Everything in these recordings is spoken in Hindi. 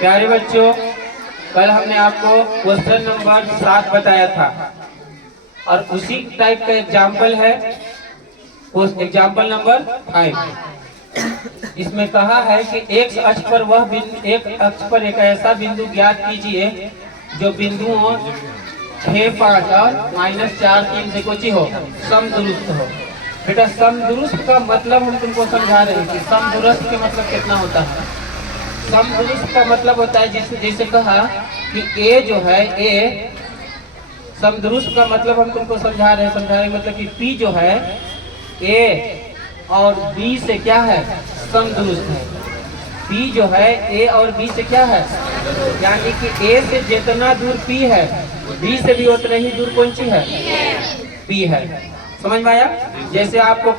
प्यारे बच्चों, कल हमने आपको क्वेश्चन नंबर 7 बताया था और उसी टाइप का एग्जाम्पल है एग्जाम्पल नंबर 5। इसमें कहा है कि एक अक्ष पर एक ऐसा बिंदु ज्ञात कीजिए जो बिंदुओं 6, 5 और -4, 3 से कुछ हो, समदुरुस्त हो। बेटा समदुरुस्त का मतलब हम तुमको समझा रहे हैं कि समदुरुस्त के मतलब कितना होता है। समदुरुस्त का मतलब होता है जैसे कहा कि ए जो है ए, समदुरुस्त का मतलब हम तुमको समझा रहे हैं मतलब कि पी जो है ए और बी से क्या है, समदुरुस्त है। पी जो है ए और बी से क्या है, यानी कि ए से जितना दूर पी है बी से भी उतना ही दूर कौन सी है, पी है। समझ में आया? जैसे आपको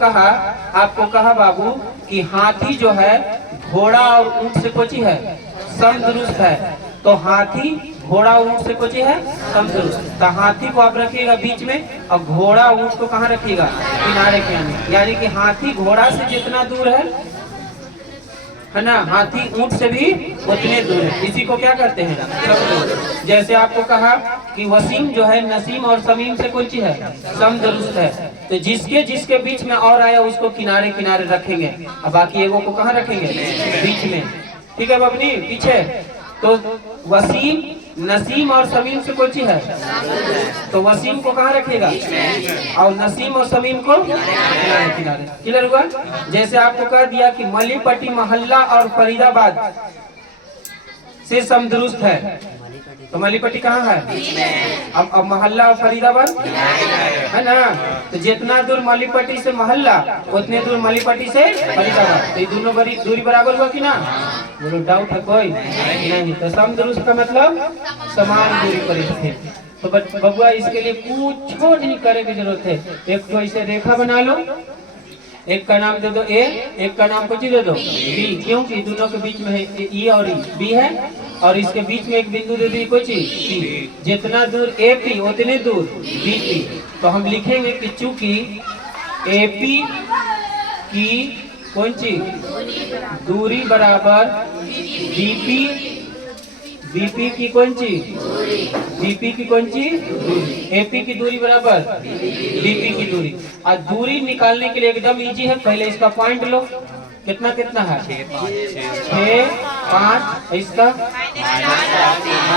कहा बाबू कि हाथी जो है घोड़ा और ऊंट से कोची है, समदुरुस्त है। तो हाथी घोड़ा ऊंट से कोची है, समदुरुस्त। तो हाथी को आप रखिएगा बीच में और घोड़ा ऊंट को कहाँ रखिएगा, किनारे के। यानी कि हाथी घोड़ा से जितना दूर है ना, हाथी ऊंट से भी उतने दूर है। इसी को क्या करते हैं, जैसे आपको कहा कि वसीम जो है नसीम और समीम से कोई चीज है, समदुरुस्त है। तो जिसके बीच में और आया उसको किनारे किनारे रखेंगे और बाकी एगो को कहाँ रखेंगे, बीच में। ठीक है बबनी, पीछे। तो वसीम नसीम और समीम से कोई चीज है, तो वसीम को कहाँ रखेगा और नसीम और समीम को किनारे। क्लियर हुआ? जैसे आपको कह दिया कि मलीपट्टी मोहल्ला और फरीदाबाद से समदुरुस्त है, तो मलीपट्टी कहाँ है, अब मोहल्ला और फरीदाबाद है ना। तो जितना दूर मलीपट्टी से मोहल्ला उतने दूर मलीपट्टी से फरीदाबाद, तो ये दोनों दूरी बराबर हुआ कि ना? बोलो डाउट है कोई? नहीं। तो समदुरुस्त का मतलब समान दूरी पर स्थित। तो बबुआ इसके लिए कुछ नहीं करे की जरूरत है। एक तो ऐसे रेखा बना लो, एक का नाम दे दो ए, एक का नाम कुछ दे दो बी, क्योंकि दोनों के बीच में है ई और बी है, और इसके बीच में एक बिंदु दे दी कुछ पी। जितना दूर ए पी उतने दूर बी पी। तो हम लिखेंगे कि चूंकि ए पी की कौन सी दूरी बराबर बीपी की कौन सी, बीपी की कौन सी दूरी, एपी की दूरी बराबर बीपी की दूरी। और दूरी निकालने के लिए एकदम इजी है, पहले इसका पॉइंट लो। कितना है, 6, 5, इसका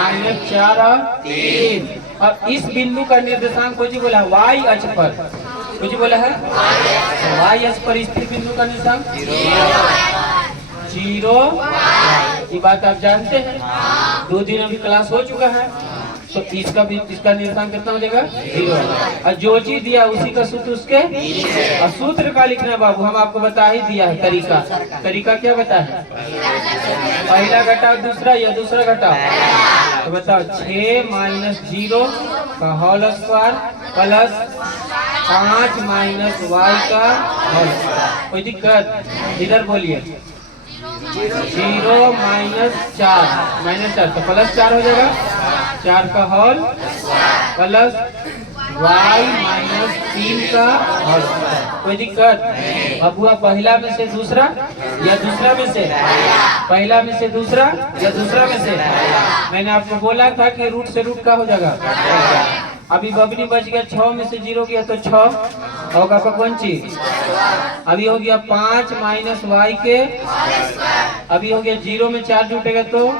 -4 और 3। और इस बिंदु का निर्देशांक कुछ बोला है वाई अक्ष पर, कुछ बोला है वाई अक्ष पर स्थित बिंदु का निर्देशांक 0। ये बात आप जानते हैं, 2 दिन अभी क्लास हो चुका है। तो इसका निर्देशांक कितना हो जाएगा, 0। और जो चीज दिया उसी का सूत्र उसके, और सूत्र का लिखना बाबू हम आपको बता ही दिया है। तरीका क्या बता है, पहला घटाओ दूसरा या दूसरा घटाओ। तो बताओ 6 - 0 का होल स्क्वायर प्लस 5 - y का होल स्क्वायर। कोई दिक्कत? इधर बोलिए 0 - 4 तो +4 हो जाएगा, 4 का होल प्लस y - 3 का होल। कोई दिक्कत? अब हुआ पहला में से दूसरा या दूसरा में से पहला में से दूसरा या दूसरा में से। मैंने आपको बोला था कि रूट से रूट का हो जाएगा। अभी बबनी बच गया 6 में से 0 गया तो 6 होगा कौन चीज। अभी हो गया 5 - y के, अभी हो गया 0 में 4 जुटेगा तो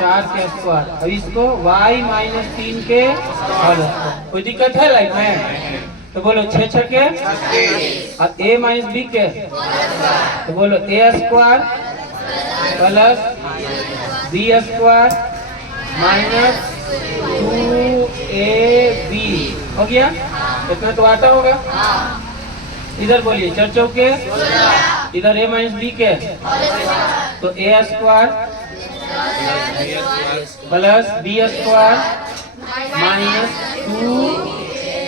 4 के स्क्वायर। अब इसको y - 3 के होल। कोई दिक्कत है लाइफ में? तो बोलो 6 के और a - b के, तो बोलो a square plus b square -2ab हो गया। इतना तो आता होगा। इधर बोलिए 4 चौके, इधर a - b के, तो a square plus b square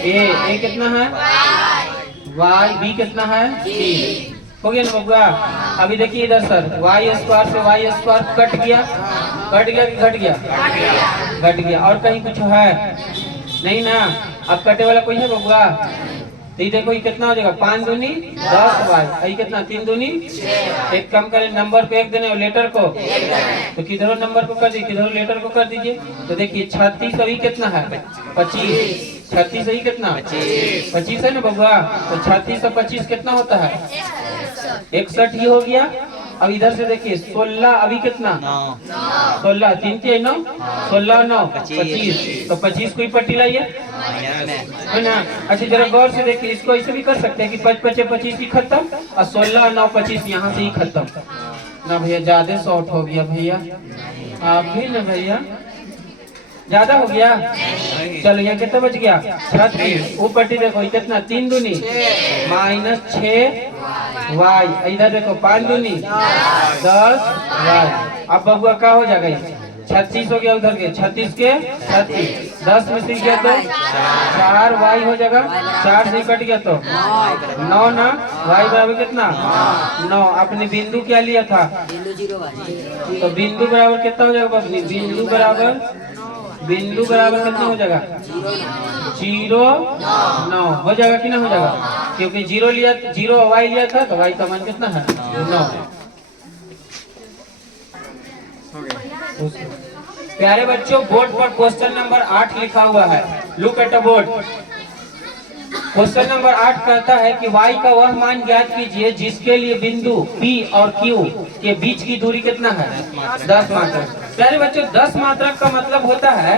-2a कितना है y, b कितना है 3। हो गया ना बबुआ? अभी देखिए इधर सर y स्क्वायर से y स्क्वायर कट गया कि घट गया? और कहीं कुछ है नहीं ना? अब कटे वाला कोई है बबुआ? तो ये देखो ये कितना हो जाएगा 5 दूनी 10 वाई, ये कितना 3 दूनी 1 कम करें, नंबर को 1 देने और लेटर को तो किधरों नंबर को कर दीजिए, किधरों लेटर को कर दीजिए। तो देखिए 36 अभी कितना है 25, 36 अभी कितना 25 है ना बबुआ। तो 36 और 25 कितना होता है 61 ही हो गया। अब इधर से देखिए 16 अभी कितना 16, 3 के 9, 16 9 25, तो 25 को ही पट्टी लाइए है ना। अच्छा जरा गौर से देखिए, इसको ऐसे भी कर सकते हैं कि 5 5 25 ही खत्म और 16 9 25 यहाँ से ही खत्म ना भैया। ज्यादा शॉर्ट हो गया भैया, आप भी ना भैया ज्यादा हो गया। चलो यहाँ कितना बच गया 36, वो पट्टी देखो कितना 3 दूनी -6 वाई, इधर देखो 5 दूनी 10 वाई। अब बबुआ क्या हो जाएगा 36 हो गया, उधर के 36 के 36, 10 में से गया तो 4 वाई हो जाएगा, 4 से कट गया तो 9 ना, वाई बराबर कितना 9। आपने बिंदु क्या लिया था तो बिंदु बराबर कितना हो जाएगा अपनी, बिंदु बराबर कितना हो जाएगा 0 9 हो जाएगा कि ना हो जाएगा, क्योंकि 0 वाई लिया था तो वाई का मान कितना है 9। प्यारे बच्चों बोर्ड पर क्वेश्चन नंबर 8 लिखा हुआ है, look at the board. Question number 8 कहता है कि y का वह मान ज्ञात कीजिए जिसके लिए बिंदु P और Q के बीच की दूरी कितना है 10 मात्रक। प्यारे बच्चों 10 मात्रक का मतलब होता है,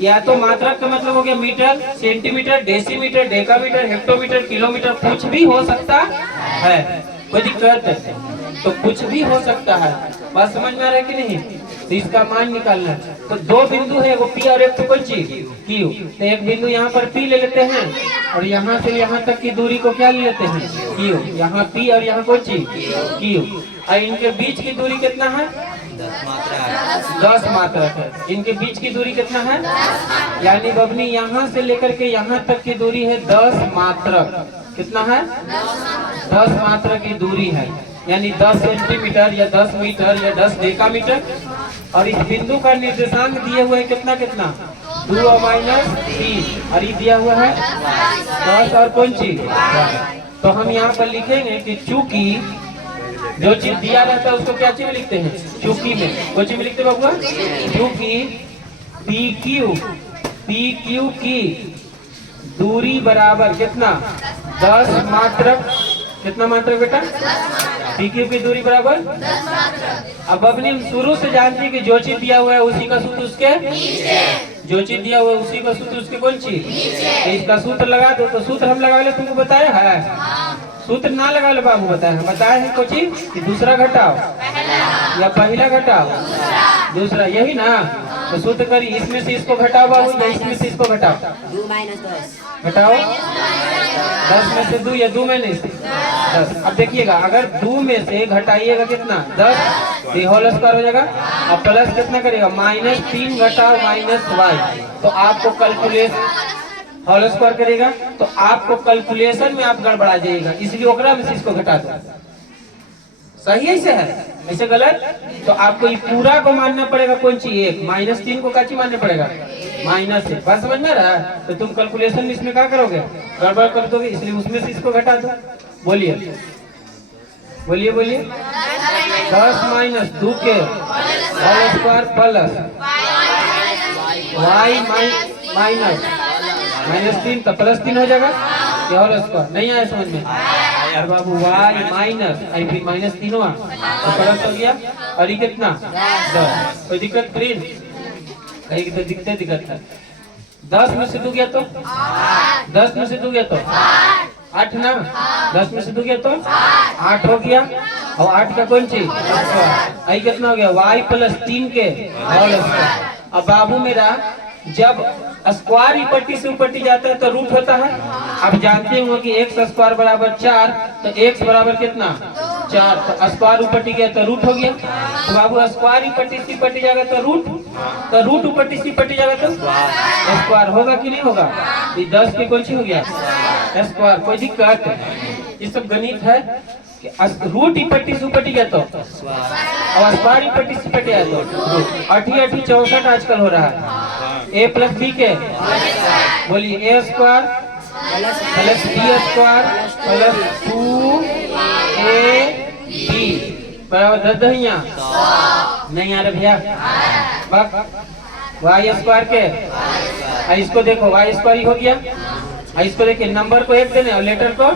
या तो मात्रक का मतलब हो गया metre, centimetre, decimetre, decametre, hectometre, kilometre, कुछ भी हो सकता है, कोई दिक्कत तो कुछ भी हो सकता है। बात समझ में आ रहा है कि नहीं। तो इसका मान निकालना है। तो 2 बिंदु है वो P और एक तो कौन चीज Q। तो एक बिंदु यहाँ पर P ले लेते हैं और यहाँ से यहाँ तक की दूरी को क्या ले लेते हैं Q। यहाँ P और यहाँ कौन चीज Q, और इनके बीच की दूरी कितना है 10 मात्रक है। इनके बीच की दूरी कितना है, यानी बबनी यहाँ से लेकर के यहाँ तक की दूरी है 10 मात्रक। कितना है 10 मात्रक की दूरी है, यानी 10 सेंटीमीटर या 10 मीटर या 10 डेकामीटर। और इस बिंदु का निर्देशांक दिए हुए कितना 2 और -3, और ये दिया हुआ है 10 और कौन चीज। तो हम यहाँ पर लिखेंगे कि चूंकि जो चीज दिया रहता है उसको क्या चीज में लिखते हैं, चूंकि में। कौन चीज में लिखते हैं बबुआ, चूंकि PQ की दूरी बराबर कितना 10 मात्रक। कितना मात्रक बेटा, PQ की दूरी बराबर 10 मात्रक। अब अपनी शुरू से जानते हैं कि जो चीज दिया हुआ है उसी का सूत्र उसके जो चीज दिया हुआ है उसी का सूत्र उसके कौन चीज, इसका सूत्र लगा दो। तो सूत्र हम लगा ले, तुमको बताया है सूत्र ना लगा लो बाबू, बताया है कुछ कि दूसरा घटाओ या पहला घटाओ दूसरा, यही ना। तो सूत्र करिए, इसमें से इसको घटाओ बाबू या इसमें से इसको घटाओ, 2 - 10 घटाओ 10 में से 2 या 2 में नहीं 10। अब देखिएगा अगर 2 में से घटाइएगा कितना 10, तो होल स्क्वायर हो जाएगा, और प्लस कितना करेगा -3 घटाओ -y। तो आपको कैलकुलेशन होल स्क्वायर करेगा तो आपको कैलकुलेशन में आप गड़बड़ा जाइएगा, इसलिए ओकरा में से इसको घटा दो। सही ऐसे है, ऐसे गलत। तो आपको ये पूरा को मानना पड़ेगा कौन सी एक, -3 को काची मानना पड़ेगा -1। बात समझ में रहा है। तो तुम कैलकुलेशन में इसमें क्या करोगे, गड़बड़ कर दोगे, इसलिए उसमें से इसको घटा दो। बोलिए 10 - 2 के होल स्क्वायर प्लस y -3 तो +3 हो जाएगा, क्या होल स्क्वायर नहीं आया समझ में यार बाबू, y माइनस फिर -3 हुआ तो प्लस हो गया, और ये कितना 10। कोई दिक्कत प्रिंट कहीं तो दिक्कत है। 10 में से 2 गया तो 10 में से 2 गया तो 8 ना, 10 में से 2 गया तो 8 हो गया, और 8 का कौन चीज आई कितना हो गया y +3 के होल स्क्वायर। अब बाबू मेरा जब स्क्वायर ही पट्टी से ऊपट्टी जाता है तो रूट होता है। आप जानते होंगे कि x स्क्वायर बराबर 4, तो x बराबर कितना 4, तो स्क्वायर ऊपट्टी गया तो रूट हो गया। तो बाबू स्क्वायर ही पट्टी से पट्टी जाएगा तो रूट ऊपट्टी से पट्टी जाएगा तो स्क्वायर होगा कि नहीं होगा। ये 10 के कौन सी हो गया स्क्वायर। कोई दिक्कत, ये सब गणित है कि रूट ही पट्टी से ऊपट्टी गया तो और स्क्वायर ही पट्टी से पट्टी गया तो 8 64 आजकल हो रहा है। a + b के बोलिए a² plus B square plus 2ab बराबर 10 यहाँ नहीं आ रहा भैया। वाई स्क्वायर के इसको देखो वाई स्क्वायर ही हो गया। इसको देखिए नंबर को 1 देने और लेटर को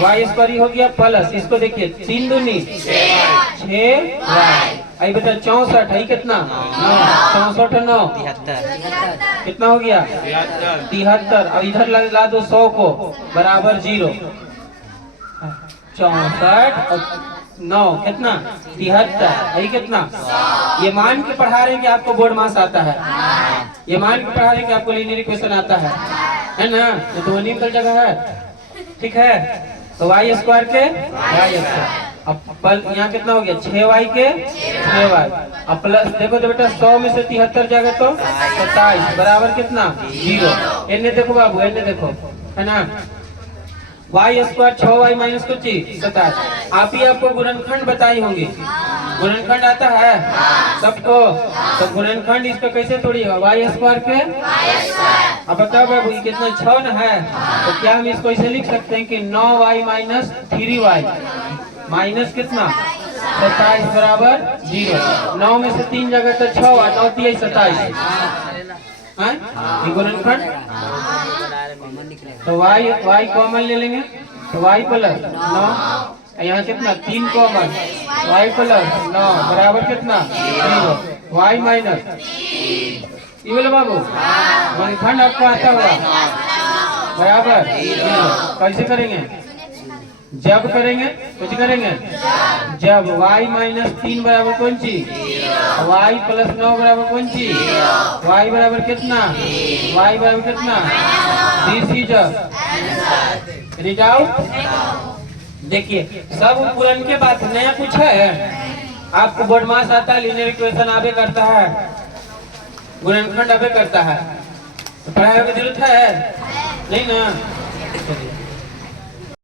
वाई स्क्वायर ही हो गया प्लस इसको देखिए 3 दूनी 6 वाई आई बेटा 64 है कितना 64 9 कितना हो गया 73 और इधर ला दो 100 को बराबर 0 64 और 9 कितना 73 यही कितना। ये मान के पढ़ा रहे हैं कि आपको बोर्ड मास आता है, ये मान के पढ़ा रहे हैं कि आपको लीनियर इक्वेशन आता है ना। ये तो निकल जगह है ठीक है। तो वाई स्क्वायर के वाई स्क्वायर अब यहाँ कितना हो गया 6y के 6y अब प्लस देखो तो बेटा 100 में से 73 जाएगा तो 27 बराबर कितना 0। इन्हें देखो बाबू इन्हें देखो है ना वाई स्क्वायर 6y माइनस कुछ 27। आप ही आपको गुणनखंड बताई होंगी, गुणनखंड आता है सबको। तो गुणनखंड इसको कैसे तोड़िएगा वाई स्क्वायर के अब बताओ बाबू ये कितना 6 न है। तो क्या हम इसको ऐसे लिख सकते हैं कि 9y माइनस 3y माइनस कितना 27 बराबर 0। 9 में से 3 जगह तो 6 हुआ 9 3 27 गुणनखंड। तो y कॉमन ले लेंगे तो y प्लस 9 यहाँ कितना 3 कॉमन y प्लस 9 बराबर कितना 0 y माइनस ये बोले बाबू गुणनखंड आपको आता हुआ बराबर 0। कैसे करेंगे जब करेंगे कुछ करेंगे जब y माइनस 3 बराबर कौन सी y प्लस 9 बराबर कौन सी y बराबर कितना y बराबर कितना दिस इज रिजल्ट। देखिए सब पुरान के बात नया कुछ है आपको बोर्ड मास आता है, लीनियर इक्वेशन आवे करता है, गुणनखंड आवे करता है, तो पढ़ाई की जरूरत है नहीं ना।